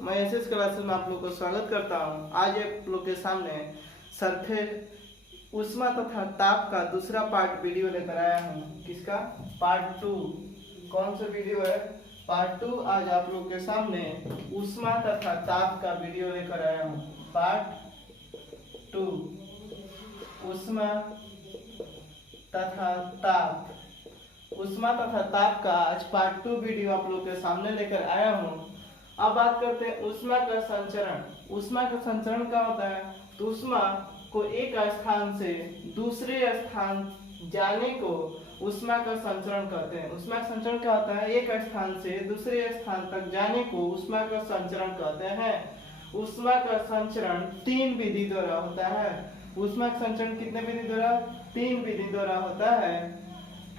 मैं SS classes में आप लोग को स्वागत करता हूं। आज आप लोग के सामने सरफेस ऊष्मा तथा ताप का दूसरा पार्ट वीडियो लेकर आया हूं। किसका? पार्ट 2। कौन सा वीडियो है? पार्ट 2। आज आप लोग के सामने ऊष्मा तथा ताप का वीडियो लेकर आया हूं। पार्ट 2 ऊष्मा तथा ताप। ऊष्मा तथा ताप का आज पार्ट 2 वीडियो आप लोग के सामने लेकर आया हूँ। अब बात करते हैं ऊष्मा का संचरण। ऊष्मा का संचरण क्या होता है? तो ऊष्मा को एक स्थान से दूसरे स्थान जाने को ऊष्मा का संचरण कहते हैं। ऊष्मा का संचरण क्या होता है? एक स्थान से दूसरे स्थान तक जाने को ऊष्मा का संचरण कहते हैं। ऊष्मा का संचरण 3 विधि द्वारा होता है। ऊष्मा का संचरण कितने विधि द्वारा? 3 विधि द्वारा होता है,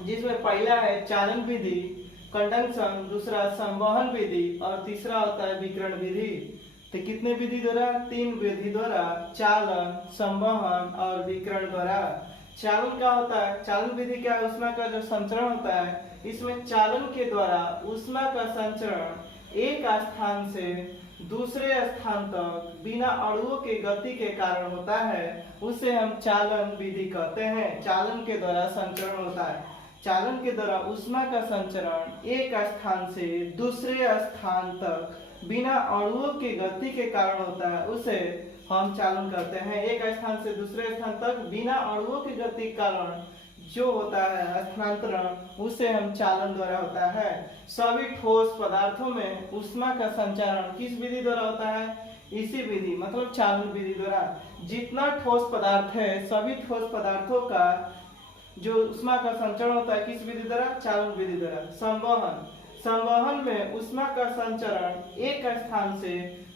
जिसमें पहला है चालन विधि, कंडक्शन, दूसरा संवहन विधि और तीसरा होता है विकिरण विधि। तो कितने विधि द्वारा? 3 विधि द्वारा, चालन, संवहन और विकिरण द्वारा। चालन क्या होता है? चालन विधि क्या है? ऊष्मा का जो संचरण होता है, इसमें चालन के द्वारा ऊष्मा का संचरण एक स्थान से दूसरे स्थान तक बिना अणुओं के गति के कारण होता है, उसे हम चालन विधि कहते हैं। चालन के द्वारा संचरण होता है। चालन के द्वारा ऊष्मा का संचरण एक स्थान से दूसरे स्थान तक बिना अणुओं की गति के कारण होता है, उसे हम चालन कहते हैं। एक स्थान से दूसरे स्थान तक बिना अणुओं की गति के कारण जो होता है स्थानांतरण, उसे हम चालन द्वारा होता है। सभी ठोस पदार्थों में ऊष्मा का संचरण किस विधि द्वारा होता है? इसी विधि, मतलब चालन विधि द्वारा। जितना ठोस पदार्थ है, सभी ठोस पदार्थों का जो ऊष्मा का संचरण होता है किस विधि द्वारा? चालन विधि द्वारा। संवहन। संवहन में ऊष्मा का संचरण एक स्थान से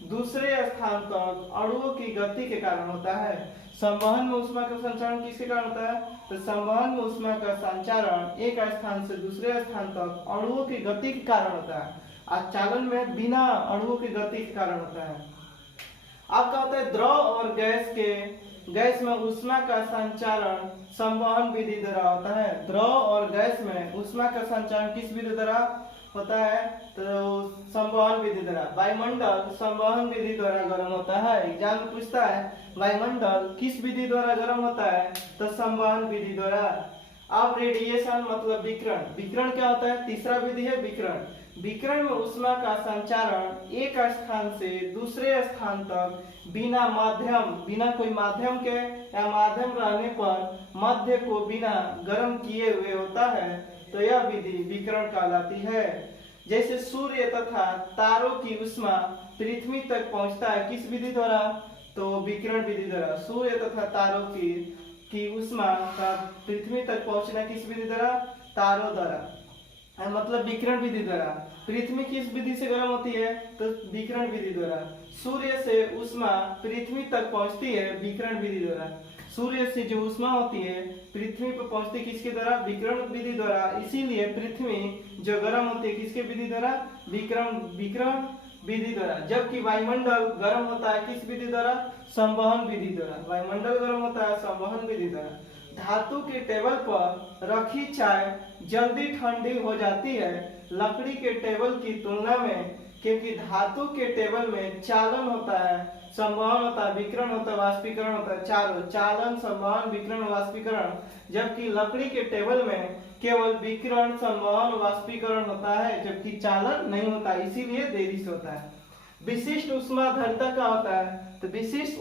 दूसरे स्थान तक अणुओं की गति के कारण होता है। संवहन में ऊष्मा का संचरण किसके कारण होता है? तो संवहन में ऊष्मा का संचरण एक स्थान से दूसरे स्थान तक अणुओं की गति के कारण होता है, और चालन में बिना अणुओं की गति के कारण होता है। अब क्या होता है? द्रव और गैस में ऊष्मा का संचरण संवहन विधि द्वारा होता है। द्रव और गैस में ऊष्मा का संचरण किस विधि द्वारा होता है? तो संवहन विधि द्वारा। वायुमंडल संवहन विधि द्वारा गर्म होता है। एग्जाम में पूछता है वायुमंडल किस विधि द्वारा गर्म होता है? तो संवहन विधि द्वारा। अब रेडिएशन मतलब विकिरण। विकिरण क्या होता है? तीसरा विधि है विकिरण। विकिरण में ऊष्मा का संचरण एक स्थान से दूसरे स्थान तक बिना कोई माध्यम के या माध्यम रहने पर मध्य को बिना गर्म किए हुए होता है, तो यह विधि विकिरण कहलाती है। जैसे सूर्य तथा तारों की ऊष्मा पृथ्वी तक पहुंचता है किस विधि द्वारा? तो विकिरण विधि द्वारा। सूर्य तथा तारों की ऊष्मा का पृथ्वी तक पहुंचना किस विधि द्वारा? तारों द्वारा, मतलब विकिरण विधि द्वारा। पृथ्वी किस विधि से गर्म होती है? तो विकिरण विधि द्वारा। सूर्य से ऊष्मा पृथ्वी तक पहुंचती है विकिरण विधि द्वारा। सूर्य से जो ऊष्मा होती है पृथ्वी पर पहुंचती किसके द्वारा? विकिरण विधि द्वारा। इसीलिए पृथ्वी जो गर्म होती है किसके विधि द्वारा? विकिरण विधि द्वारा। जबकि वायुमंडल गर्म होता है किस विधि द्वारा? संवहन विधि द्वारा। वायुमंडल गर्म होता है संवहन विधि द्वारा। धातु के टेबल पर रखी चाय जल्दी ठंडी हो जाती है लकड़ी के टेबल की तुलना में, क्योंकि धातु के टेबल में चालन होता है, संवहन होता है, विकिरण होता है, वाष्पीकरण होता है। चारों चालन, संवहन, विकिरण, वाष्पीकरण। जबकि लकड़ी के टेबल में केवल विकिरण, संवहन, वाष्पीकरण होता है, जबकि चालन नहीं होता, इसीलिए देरी से होता है। विशिष्ट ऊष्माधारिता क्या होता है? तो विशिष्ट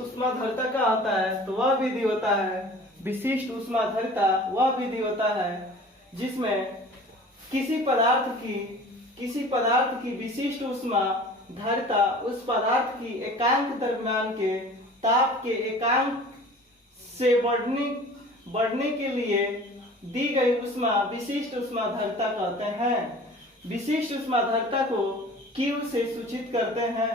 ऊष्माधारिता क्या होता है? तो वह विधि होता है, विशिष्ट ऊष्माधारिता वह विधि होता है जिसमें किसी पदार्थ की विशिष्ट ऊष्माधारिता उस पदार्थ की एकांक द्रव्यमान के ताप के एकांक से बढ़ने के लिए दी गई ऊष्मा विशिष्ट ऊष्माधारिता कहते हैं। विशिष्ट ऊष्माधारिता को Q से सूचित करते हैं।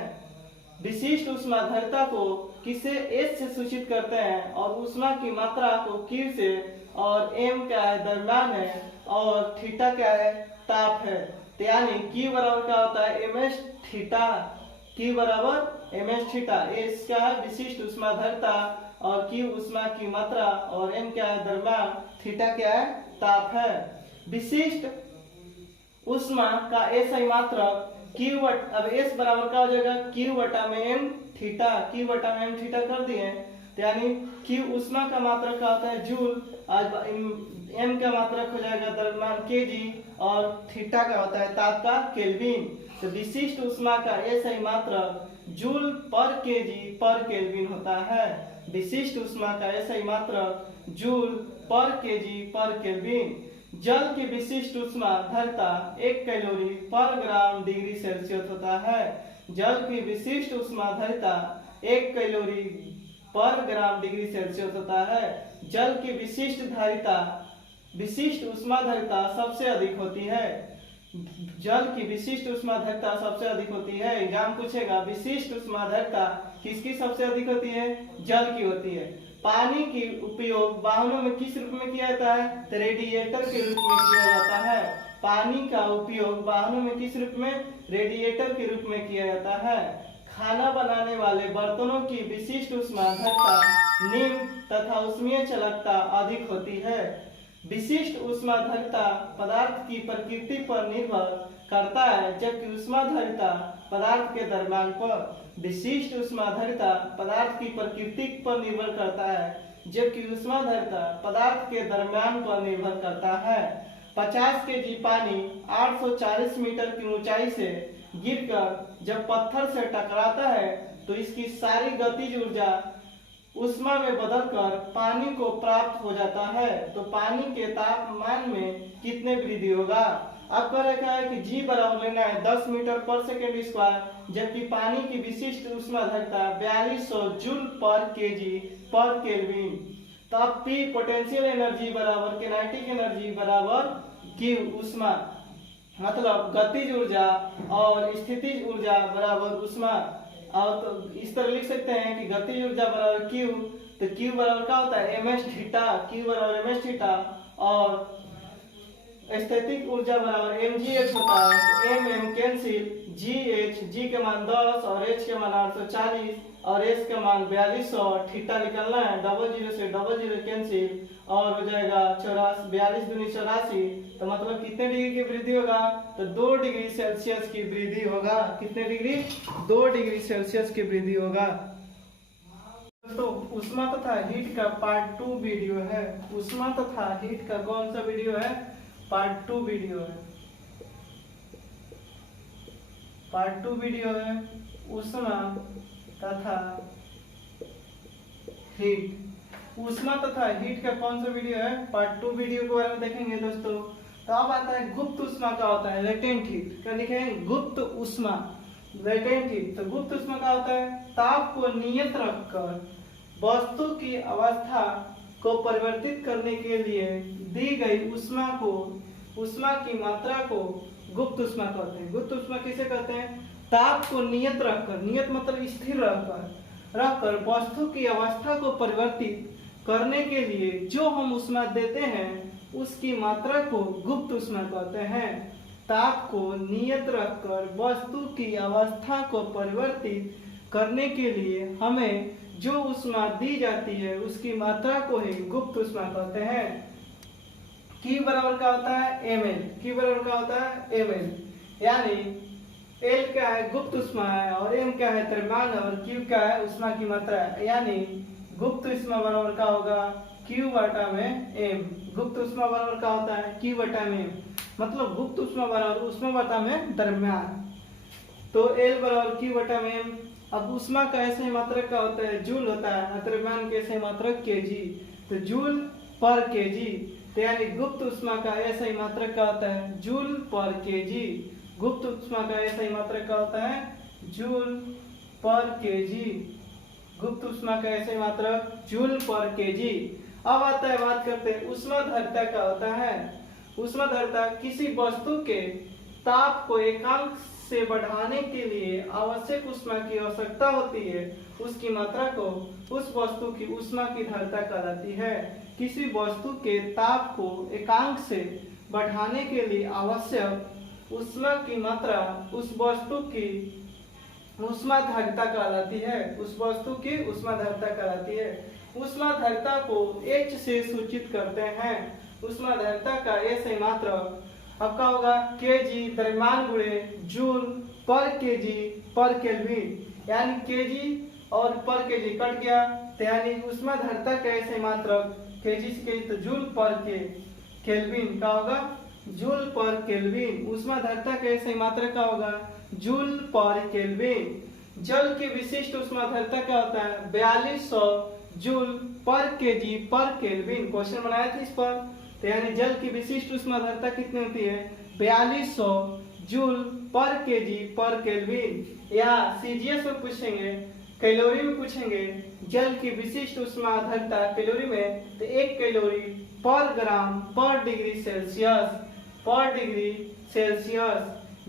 विशिष्ट ऊष्माधारिता को किसे? S से सूचित करते हैं, और ऊष्मा की मात्रा को Q से, और M क्या है? द्रव्यमान है, और थीटा क्या है? ताप है। तो यानी Q बराबर क्या होता है? ms theta. Q बराबर ms थीटा। S क्या है? विशिष्ट ऊष्माधारिता, और Q ऊष्मा की मात्रा, और M क्या है? द्रव्यमान, थीटा क्या है? ताप है। विशिष्ट ऊष्मा का SI मात्रक Q बट, अब S बराबर क्या हो जाएगा Q बटा में M थीटा, Q बटा में M थीटा कर दिए, यानी Q ऊष्मा का मात्रक क्या होता है जूल, M का मात्रक हो जाएगा द्रव्यमान kg और थीटा का होता है ताप का केल्विन। तो विशिष्ट ऊष्मा का SI मात्रक जूल पर kg पर केल्विन होता है। विशिष्ट ऊष्मा का SI मात्रक जूल पर kg पर केल्विन। जल की विशिष्ट ऊष्मा धारिता 1 कैलोरी पर ग्राम डिग्री सेल्सियस होता है। जल की विशिष्ट ऊष्मा धारिता 1 कैलोरी पर ग्राम डिग्री सेल्सियस होता है। जल की विशिष्ट ऊष्मा धारिता सबसे अधिक होती है। जल की विशिष्ट ऊष्मा धारिता सबसे अधिक होती है। एग्जाम पूछेगा विशिष्ट ऊष्मा धारिता किसकी सबसे अधिक होती है, जल की होती है। पानी की उपयोग वाहनों में किस रूप में किया जाता है, तो रेडिएटर के रूप में किया जाता है। पानी का उपयोग वाहनों में किस रूप में, रेडिएटर के रूप में किया जाता है। खाना बनाने वाले बर्तनों की विशिष्ट ऊष्मा धारिता निम्न तथा ऊष्मीय चालकता अधिक होती है। विशिष्ट ऊष्मा धारिता पदार्थ की प्रकृति पर निर्भर करता है, जबकि ऊष्मा धारिता पदार्थ के द्रव्यमान पर। विशिष्ट ऊष्मा धारिता पदार्थ की प्रकृति पर निर्भर करता है, जबकि ऊष्मा धारिता पदार्थ के द्रव्यमान पर निर्भर करता है। 50 केजी पानी 840 मीटर की ऊंचाई से गिरकर जब पत्थर से टकराता है तो इसकी सारी गतिज ऊर्जा ऊष्मा में बदलकर पानी को प्राप्त हो जाता है। तो पानी के तापमान में कितने वृद्धि होगा। आपका रखा है कि G बराबर लेना है 10 मीटर पर सेकेंड स्क्वायर, जबकि पानी की विशिष्ट ऊष्मा धारिता 4200 जूल पर केजी पर केल्विन। तो अब P पोटेंशियल एनर्जी बराबर किनेटिक एनर्जी बराबर Q ऊष्मा, मतलब गतिज ऊर्जा और स्थितिज ऊर्जा बराबर ऊष्मा। और तो इस तरह लिख सकते हैं कि गतिज ऊर्जा बराबर Q, तो Q बराबर क्या होता है ms थीटा, Q बराबर ms थीटा, और स्थैतिक ऊर्जा बराबर mgh होता है। तो mm कैंसिल, g के मान 10 और h के मान 840 और s के मान 4200, थीटा निकलना है, 00 से 00 कैंसिल और हो जाएगा 42 दूनी 84। तो मतलब कितने डिग्री की वृद्धि होगा, तो 2 डिग्री सेल्सियस की वृद्धि होगा। कितने डिग्री, 2 डिग्री सेल्सियस की वृद्धि होगा। तो ऊष्मा तथा हीट का पार्ट 2 वीडियो है। ऊष्मा तथा हीट का कौन सा वीडियो है, पार्ट 2 वीडियो है। पार्ट 2 वीडियो है ऊष्मा तथा हीट। ऊष्मा तथा हीट का कौन सा वीडियो है, पार्ट 2 वीडियो के बारे में देखेंगे दोस्तों। तो अब आता है गुप्त ऊष्मा का होता है, लेटेंट हीट। क्या लिखेंगे, गुप्त ऊष्मा, लेटेंट हीट। तो गुप्त ऊष्मा का होता है ताप को नियत रखकर वस्तु की अवस्था को परिवर्तित करने के लिए दी गई ऊष्मा की मात्रा को गुप्त ऊष्मा कहते हैं। गुप्त ऊष्मा किसे कहते हैं, ताप को नियत रखकर, नियत मतलब स्थिर रखकर वस्तु की अवस्था को परिवर्तित करने के लिए जो हम ऊष्मा देते हैं उसकी मात्रा को गुप्त ऊष्मा कहते हैं। ताप को नियत रखकर वस्तु की अवस्था को परिवर्तित करने के लिए हमें जो ऊष्मा दी जाती है उसकी मात्रा को ही गुप्त ऊष्मा कहते हैं। Q बराबर क्या होता है ml, Q बराबर क्या होता है ml, यानी L क्या है गुप्त ऊष्मा है और m क्या है द्रव्यमान और Q क्या है ऊष्मा की मात्रा है। यानी गुप्त ऊष्मा बराबर क्या होगा Q बटा में m। गुप्त ऊष्मा बराबर क्या होता है Q बटा में m, मतलब गुप्त ऊष्मा बराबर ऊष्मा बटा में द्रव्यमान। तो L बराबर Q बटा में m। अब ऊष्मा का ऐसे मात्रक क्या होता है जूल होता है, द्रव्यमान के ऐसे मात्रक kg, तो जूल पर kg। तो यानी गुप्त ऊष्मा का ऐसा ही मात्रक क्या होता है जूल पर kg। गुप्त ऊष्मा का ऐसा ही मात्रक क्या होता है जूल पर kg। गुप्त ऊष्मा का ऐसा ही मात्रक जूल पर kg। अब आता है बात करते हैं ऊष्मा धारिता क्या होता है। ऊष्मा धारिता किसी वस्तु के ताप को एकांक से बढ़ाने के लिए आवश्यक ऊष्मा की आवश्यकता होती है, उसकी मात्रा को उस वस्तु की ऊष्मा की धारिता कहलाती है। किसी वस्तु के ताप को एकांक से बढ़ाने के लिए आवश्यक ऊष्मा की मात्रा उस वस्तु की ऊष्मा धारिता कहलाती है। उस वस्तु की ऊष्मा धारिता कहलाती है। ऊष्मा धारिता को H से सूचित करते हैं। ऊष्मा धारिता का ऐसे मात्रक अब क्या होगा, केजी द्रव्यमान गुणे जूल पर केजी पर केल्विन, यानी केजी और पर केजी कट गया, तो यानी ऊष्माधारिता का ऐसे मात्रक केजी से केजी तो जूल पर केल्विन क्या होगा, जूल पर केल्विन। ऊष्माधारिता का ऐसे मात्रक क्या होगा, जूल पर केल्विन। जल की विशिष्ट ऊष्माधारिता क्या होता है, 4200 जूल पर केजी पर केल्विन। क्वेश्चन बनाया था इस पर, तो यानी जल की विशिष्ट ऊष्माधारिता कितनी होती है, 4200 जूल पर केजी पर केल्विन। या सीजीएस में पूछेंगे, कैलोरी में पूछेंगे, जल की विशिष्ट ऊष्माधारिता कैलोरी में, तो 1 कैलोरी पर ग्राम पर डिग्री सेल्सियस, पर डिग्री सेल्सियस।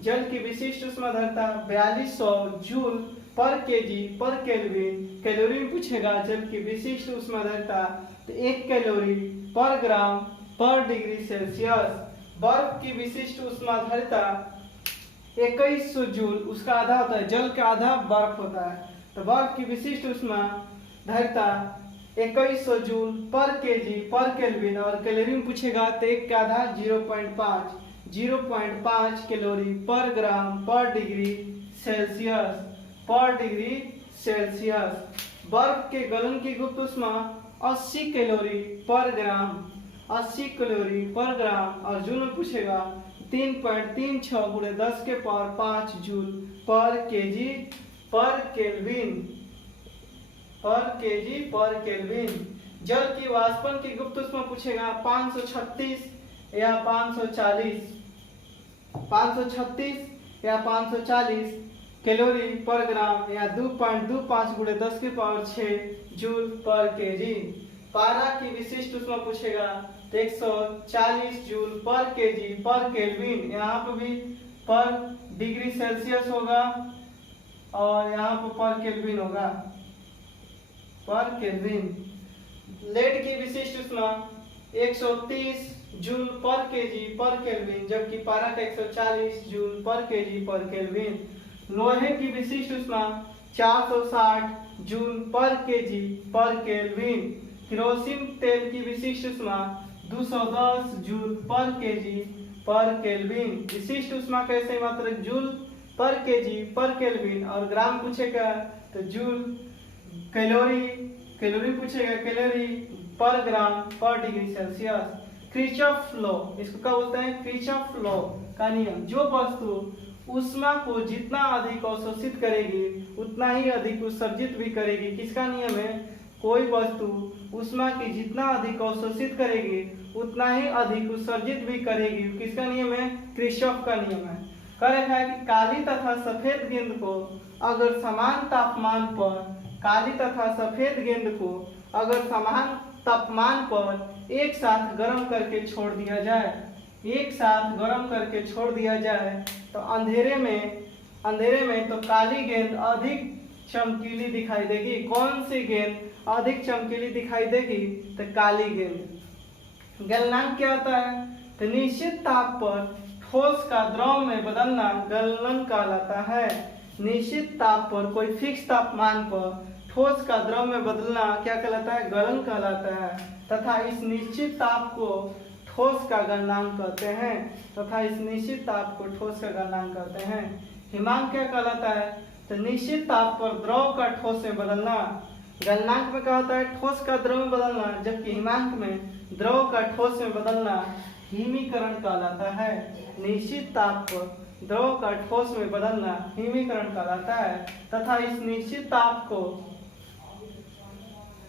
जल की विशिष्ट ऊष्माधारिता 4200 जूल पर केजी पर केल्विन। कैलोरी में पूछेगा जल की विशिष्ट ऊष्माधारिता, तो 1 कैलोरी पर ग्राम पर डिग्री सेल्सियस। बर्फ की विशिष्ट ऊष्माधारिता 2100 जूल, उसका आधा होता है, जल का आधा बर्फ होता है, तो बर्फ की विशिष्ट ऊष्माधारिता 2100 जूल पर केजी पर केल्विन। और कैलोरी में पूछेगा तो 1 का आधा 0.5 कैलोरी पर ग्राम पर डिग्री सेल्सियस, पर डिग्री सेल्सियस। बर्फ के गलन की गुप्त ऊष्मा 80 कैलोरी पर ग्राम, 80 कैलोरी पर ग्राम। और जूल में पूछेगा 3.36 गुणे 10 के पावर 5 जूल पर केजी पर केल्विन, पर केजी पर केल्विन। जल की वाष्पन की गुप्त ऊष्मा पूछेगा 536 या 540, 536 या 540 कैलोरी पर ग्राम, या 2.25 गुणे 10 के पावर 6 जूल पर केजी। पारा की विशिष्ट ऊष्मा पूछेगा तो 140 जूल पर केजी पर केल्विन। यहाँ पर भी पर डिग्री सेल्सियस होगा और यहाँ पर केल्विन होगा, पर केल्विन। लेड की विशिष्ट ऊष्मा 130 जूल पर केजी पर केल्विन, जबकि पारा का 140 जूल पर केजी पर केल्विन। लोहे की विशिष्ट ऊष्मा 460 जूल पर केजी पर केल्विन। केरोसिन तेल की विशिष्ट ऊष्मा 210 जूल पर केजी पर केल्विन। विशिष्ट ऊष्मा कैसे मात्रक जूल पर केजी पर केल्विन। और ग्राम पूछेगा तो जूल, कैलोरी, कैलोरी पूछेगा कैलोरी पर ग्राम पर डिग्री सेल्सियस। किरचॉफ लॉ, इसको क्या बोलते हैं, किरचॉफ लॉ का नियम। जो वस्तु ऊष्मा को जितना अधिक अवशोषित करेगी उतना ही अधिक उत्सर्जित भी करेगी, किसका नियम है, कोई वस्तु ऊष्मा की जितना अधिक अवशोषित करेगी उतना ही अधिक उत्सर्जित भी करेगी, किसका नियम है, किरचॉफ का नियम है। कह रखा है कि काली तथा सफेद गेंद को अगर समान तापमान पर, काली तथा सफेद गेंद को अगर समान तापमान पर एक साथ गर्म करके छोड़ दिया जाए, एक साथ गर्म करके छोड़ दिया जाए, तो अंधेरे में तो काली गेंद अधिक चमकीली दिखाई देगी। कौन सी गेंद अधिक चमकीली दिखाई देगी, तो काली गेंद। गलनांक क्या होता है, तो निश्चित ताप पर ठोस का द्रव में बदलना गलन कहलाता है। निश्चित ताप पर, कोई फिक्स तापमान पर ठोस का द्रव में बदलना क्या कहलाता है, गलन कहलाता है। तथा इस निश्चित ताप को ठोस का गलनांक कहते हैं, तथा इस निश्चित ताप को ठोस का गलनांक कहते हैं। हिमांक क्या कहलाता है, तो निश्चित ताप पर द्रव का ठोस में बदलना। गलनांक में क्या होता है, ठोस का द्रव में बदलना, जबकि हिमांक में द्रव का ठोस में बदलना हिमीकरण कहलाता है। निश्चित ताप पर द्रव का ठोस में बदलना हिमीकरण कहलाता है, तथा इस निश्चित ताप को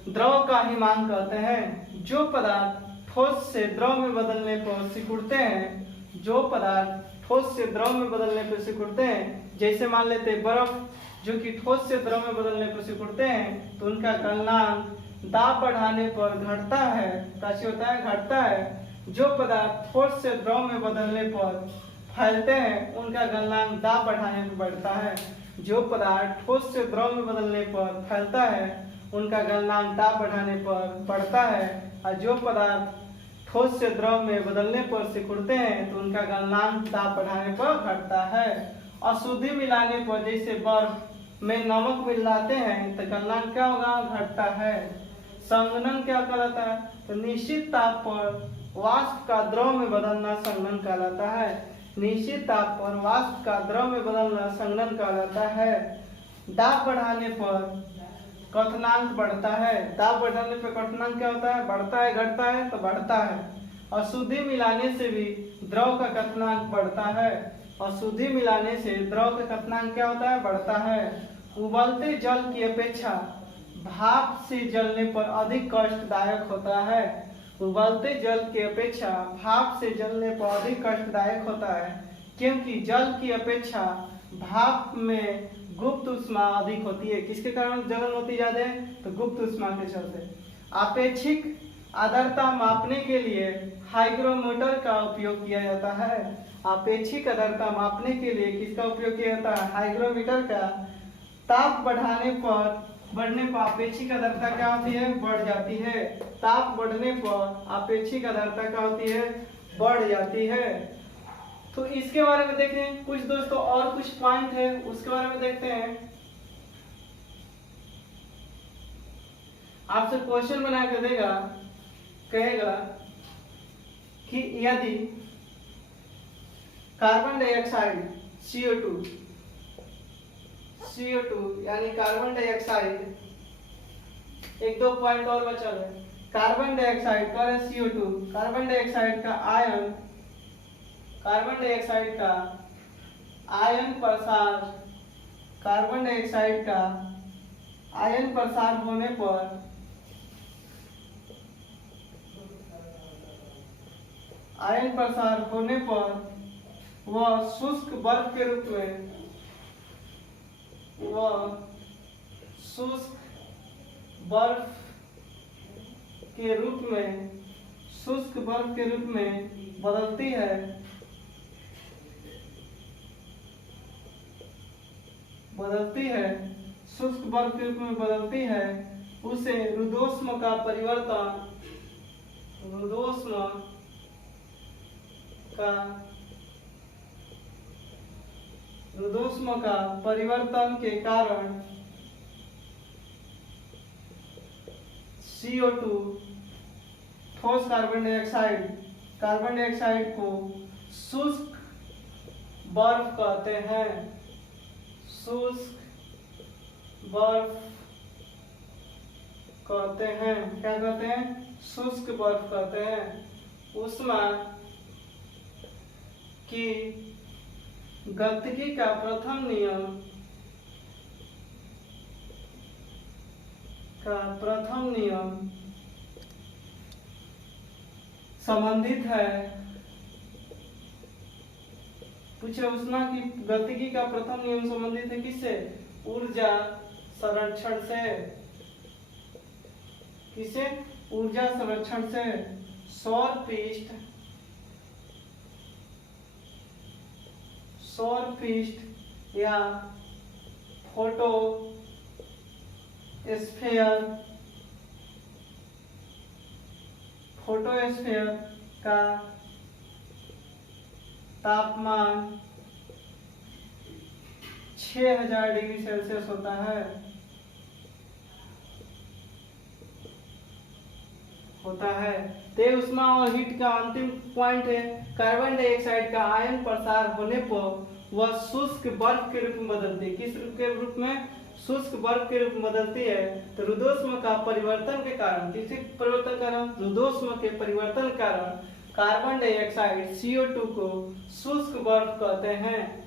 द्रव का हिमांक कहते हैं। जो पदार्थ ठोस से द्रव में बदलने पर सिकुड़ते हैं, जो पदार्थ ठोस से द्रव में बदलने पर सिकुड़ते हैं, जैसे मान लेते हैं बर्फ, जो कि ठोस से द्रव में बदलने पर सिकुड़ते हैं, तो उनका गलनांक दाब बढ़ाने पर घटता है, कैसे होता है, घटता है। जो पदार्थ ठोस से द्रव में बदलने पर फैलते हैं, उनका गलनांक दाब बढ़ाने पर बढ़ता है। जो पदार्थ ठोस से द्रव में बदलने पर फैलता है, उनका गलनांक दाब बढ़ाने पर बढ़ता है। और जो पदार्थ ठोस से द्रव में बदलने पर सिकुड़ते हैं, तो उनका गलनांक दाब बढ़ाने पर घटता है। अशुद्धि मिलाने पर, जैसे बर्फ में नमक मिलाते हैं, तो गलनांक क्या होगा, घटता है। संघनन क्या कहलाता है, तो निश्चित ताप पर वाष्प का द्रव में बदलना संघनन कहलाता है। निश्चित ताप पर वाष्प का द्रव में बदलना संघनन कहलाता है। दाब बढ़ाने पर क्वथनांक बढ़ता है। दाब बढ़ाने पर क्वथनांक क्या होता है? बढ़ता है, घटता है? तो बढ़ता है। अशुद्धि मिलाने से भी द्रव का क्वथनांक बढ़ता है। अशुद्धि मिलाने से द्रव का क्वथनांक क्या होता है? बढ़ता है। उबलते जल की अपेक्षा भाप से जलने पर अधिक कष्टदायक होता है। उबलते जल की अपेक्षा भाप से जलने पर अधिक कष्टदायक होता है, क्योंकि जल की अपेक्षा भाप में गुप्त ऊष्मा अधिक होती है। किसके कारण जलन होती ज्यादा है? तो गुप्त ऊष्मा के चलते। अपेक्षिक आर्द्रता मापने के लिए हाइग्रोमीटर का उपयोग किया जाता है। अपेक्षिक आर्द्रता मापने के लिए किसका उपयोग किया जाता है? हाइग्रोमीटर का। ताप बढ़ने पर अपेक्षिक आर्द्रता क्या होती है? बढ़ जाती है। ताप बढ़ने पर अपेक्षिक आर्द्रता क्या होती है? बढ़ जाती है। तो इसके बारे में देखें कुछ दोस्तों, और कुछ पॉइंट है उसके बारे में देखते हैं। आपसे क्वेश्चन बना के देगा, कहेगा कि यदि कार्बन डाइऑक्साइड CO2 यानी कार्बन डाइऑक्साइड, एक दो पॉइंट और बचा है। कार्बन डाइऑक्साइड का CO2, कार्बन डाइऑक्साइड का आयन प्रसार, कार्बन डाइऑक्साइड का आयन प्रसार होने पर वह शुष्क बर्फ के रूप में बदलती है, शुष्क बर्फ के रूप में बदलती है। उसे रुद्धोष्म का परिवर्तन के कारण CO2 ठोस कार्बन डाइऑक्साइड को शुष्क बर्फ कहते हैं। क्या कहते हैं? शुष्क बर्फ कहते हैं। ऊष्मा की गतिकी का प्रथम नियम संबंधित है। पूछे ऊष्मा की गतिकी का प्रथम नियम संबंधित है किससे? ऊर्जा संरक्षण से। किसे? ऊर्जा संरक्षण से। सौर पृष्ठ या फोटोस्फीयर का तापमान 6000 डिग्री सेल्सियस होता है। ते उष्मा और हीट का अंतिम पॉइंट है, कार्बन डाइऑक्साइड का आयन प्रसार होने पर वह शुष्क बर्फ के रूप में बदलती है। किस रूप के रूप में? शुष्क बर्फ के रूप में बदलती है। तो रुद्धोष्म का परिवर्तन के कारण, किसी परिवर्तन कारण? रुद्धोष्म के परिवर्तन के कारण कार्बन डाइऑक्साइड CO2 को शुष्क बर्फ कहते हैं।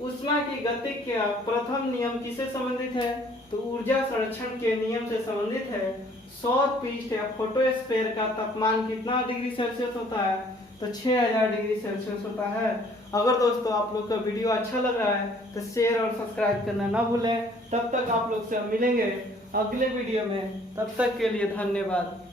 ऊष्मा की गति का प्रथम नियम किससे संबंधित है? तो ऊर्जा संरक्षण के नियम से संबंधित है। सौर पृष्ठ या फोटोस्फीयर का तापमान कितना डिग्री सेल्सियस होता है? तो 6000 डिग्री सेल्सियस होता है। अगर दोस्तों आप लोग का वीडियो अच्छा लग रहा है तो शेयर और सब्सक्राइब करना ना भूलें। तब तक आप लोग से मिलेंगे अगले वीडियो में, तब तक के लिए धन्यवाद।